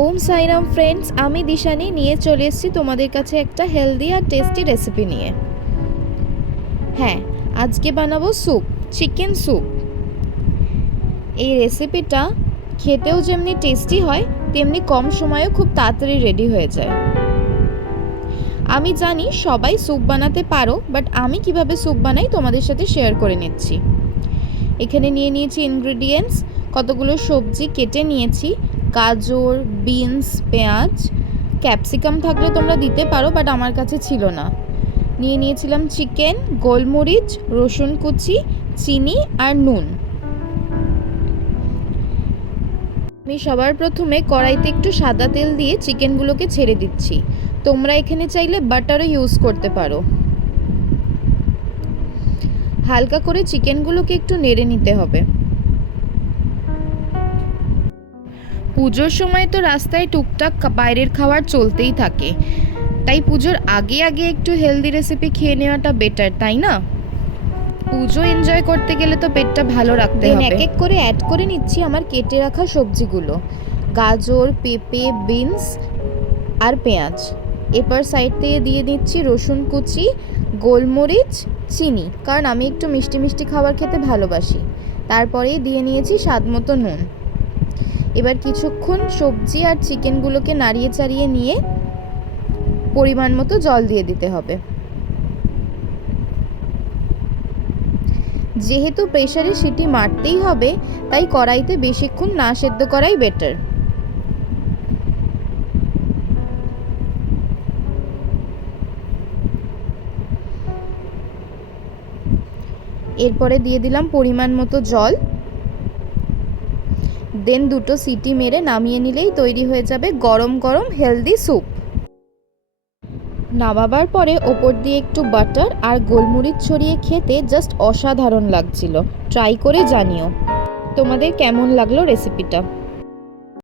ওম Sairam friends, আমি দিশানি নিয়ে চলে এসেছি তোমাদের কাছে একটা হেলদি আর টেস্টি রেসিপি নিয়ে। হ্যাঁ, আজকে বানাবো স্যুপ, চিকেন স্যুপ। এই রেসিপিটা খেতেও যেমনি টেস্টি হয় তেমনি কম সময়েও খুব তাড়াতাড়ি রেডি হয়ে যায়। আমি জানি সবাই স্যুপ বানাতে পারো, বাট আমি কিভাবে স্যুপ বানাই তোমাদের সাথে শেয়ার করে নিচ্ছি। এখানে নিয়ে নিয়েছি ইনগ্রেডিয়েন্টস, কতগুলো সবজি কেটে নিয়েছি, গাজর, বিনস, পেঁয়াজ, ক্যাপসিকাম থাকলে তোমরা দিতে পারো, বাট আমার কাছে ছিল না। নিয়ে নিয়েছিলাম চিকেন, গোলমরিচ, রসুন কুচি, চিনি আর নুন। আমি সবার প্রথমে কড়াইতে একটু সাদা তেল দিয়ে চিকেনগুলোকে ছেড়ে দিচ্ছি। তোমরা এখানে চাইলে বাটারও ইউজ করতে পারো। হালকা করে চিকেনগুলোকে একটু নেড়ে নিতে হবে। পুজোর সময় তো রাস্তায় টুকটাক বাইরের খাবার চলতেই থাকে, তাই পুজোর আগে আগে একটু হেলদি রেসিপি খেয়ে নেওয়াটা বেটার, তাই না? পুজো এনজয় করতে গেলে তো পেটটা ভালো রাখতে হবে। এক এক করে অ্যাড করে নিচ্ছি আমার কেটে রাখা সবজিগুলো, গাজর, পেঁপে, বিনস আর পেঁয়াজ। এরপর সাইড থেকে দিয়ে দিচ্ছি রসুন কুচি, গোলমরিচ, চিনি, কারণ আমি একটু মিষ্টি মিষ্টি খাবার খেতে ভালোবাসি। তারপরেই দিয়ে নিয়েছি স্বাদ মতো নুন। এবার কিছুক্ষণ সবজি আর চিকেনগুলোকে নাড়িয়ে চাড়িয়ে নিয়ে পরিমাণ মতো জল দিয়ে দিতে হবে। যেহেতু প্রেসারে সিটি মারতেই হবে, তাই কড়াইতে বেশিক্ষণ না সেদ্ধ করাই বেটার। এরপরে দিয়ে দিলাম পরিমাণ মতো জল, দেন দুটো সিটি মেরে নামিয়ে নিলেই তৈরি হয়ে যাবে গরম গরম হেলদি স্যুপ। নামাবার পরে ওপর দিয়ে একটু বাটার আর গোলমরিচ ছড়িয়ে খেতে জাস্ট অসাধারণ লাগছিল। ট্রাই করে জানিও তোমাদের কেমন লাগলো রেসিপিটা।